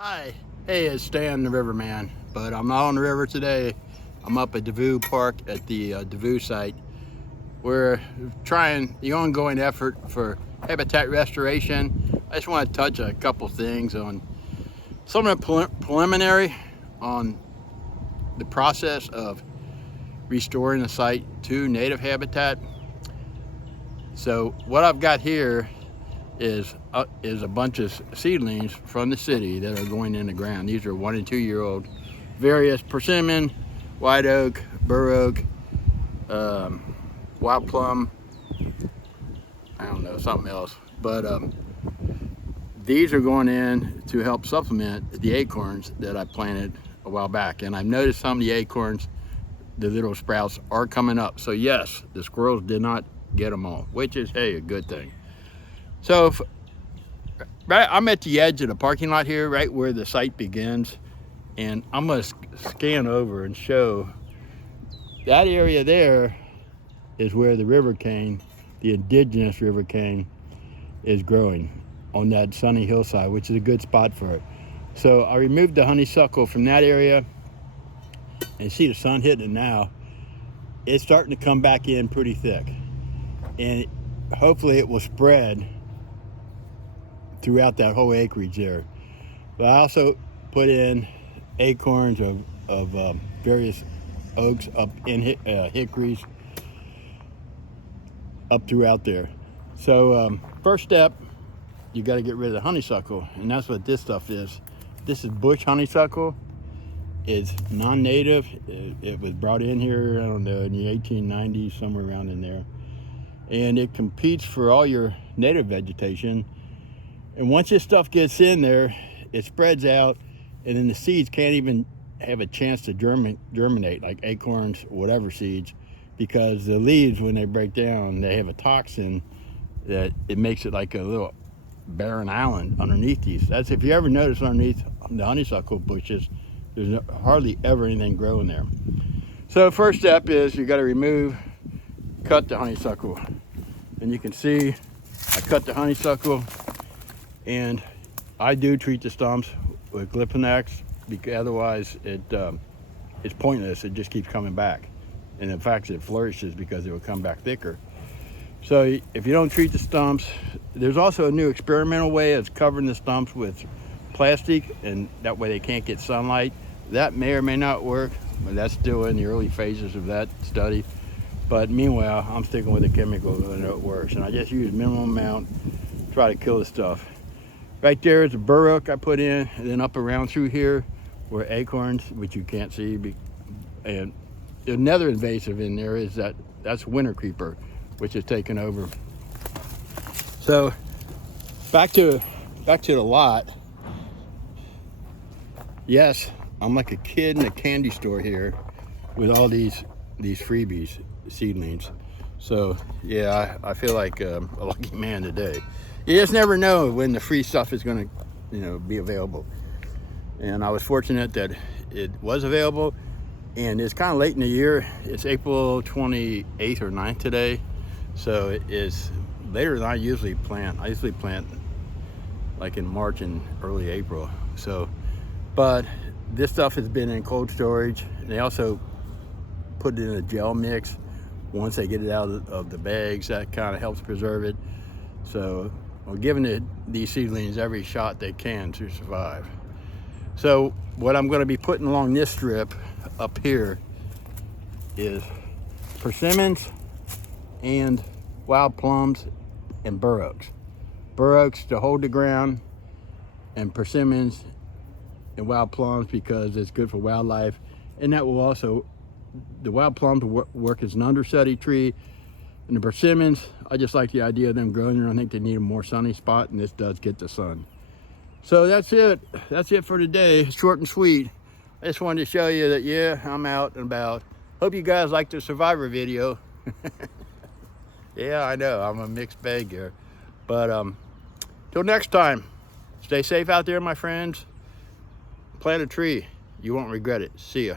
Hi, hey, it's Stan the Riverman, but I'm not on the river today. I'm up at Devou Park at the Devou site. We're trying the ongoing effort for habitat restoration. I just want to touch a couple things on some of the preliminary on the process of restoring the site to native habitat. So what I've got here is a bunch of seedlings from the city that are going in the ground. These are 1 and 2 year old, various persimmon, white oak, Bur Oak, wild plum, I don't know, something else. But these are going in to help supplement the acorns that I planted a while back. And I've noticed some of the acorns, the little sprouts, are coming up. So yes, the squirrels did not get them all, which is, hey, a good thing. So I'm at the edge of the parking lot here, right where the site begins, and I'm going to scan over and show that area there is where the river cane, the indigenous river cane, is growing on that sunny hillside, which is a good spot for it. So I removed the honeysuckle from that area, and you see the sun hitting it now. It's starting to come back in pretty thick, and hopefully it will spread throughout that whole acreage there. But I also put in acorns of various oaks up in hickories up throughout there. So first step, you got to get rid of the honeysuckle, and that's what this stuff is. This is Bush Honeysuckle. It's non-native. It was brought in here, I don't know, in the 1890s, somewhere around in there. And it competes for all your native vegetation. And once this stuff gets in there, it spreads out, and then the seeds can't even have a chance to germinate, like acorns, whatever seeds, because the leaves, when they break down, they have a toxin that it makes it like a little barren island underneath these. That's, if you ever notice underneath the honeysuckle bushes, there's hardly ever anything growing there. So first step is you got to cut the honeysuckle. And you can see I cut the honeysuckle, and I do treat the stumps with Glyphanax, because otherwise it's pointless. It just keeps coming back. And in fact, it flourishes because it will come back thicker. So if you don't treat the stumps, there's also a new experimental way of covering the stumps with plastic, and that way they can't get sunlight. That may or may not work, but that's still in the early phases of that study. But meanwhile, I'm sticking with the chemical and it works. And I just use minimum amount to try to kill the stuff. Right there is a Bur Oak I put in, and then up around through here were acorns, which you can't see. And another invasive in there is that's winter creeper, which is taking over. So back to the lot. Yes, I'm like a kid in a candy store here with all these freebies, seedlings. So yeah, I feel like a lucky man today. You just never know when the free stuff is going to be available. And I was fortunate that it was available, and it's kind of late in the year. It's April 28th or 9th today, so it is later than I usually plant. I usually plant like in March and early April. So, but this stuff has been in cold storage, and they also put it in a gel mix once they get it out of the bags. That kind of helps preserve it. So we're giving these seedlings every shot they can to survive. So what I'm going to be putting along this strip up here is persimmons and wild plums and Bur Oaks. Bur Oaks to hold the ground, and persimmons and wild plums because it's good for wildlife. And that will also, the wild plums will work as an understudy tree. And the persimmons, I just like the idea of them growing there. I think they need a more sunny spot, and this does get the sun. So that's it. That's it for today. Short and sweet. I just wanted to show you that, yeah, I'm out and about. Hope you guys liked the Survivor video. Yeah, I know, I'm a mixed bag here. But till next time, stay safe out there, my friends. Plant a tree. You won't regret it. See ya.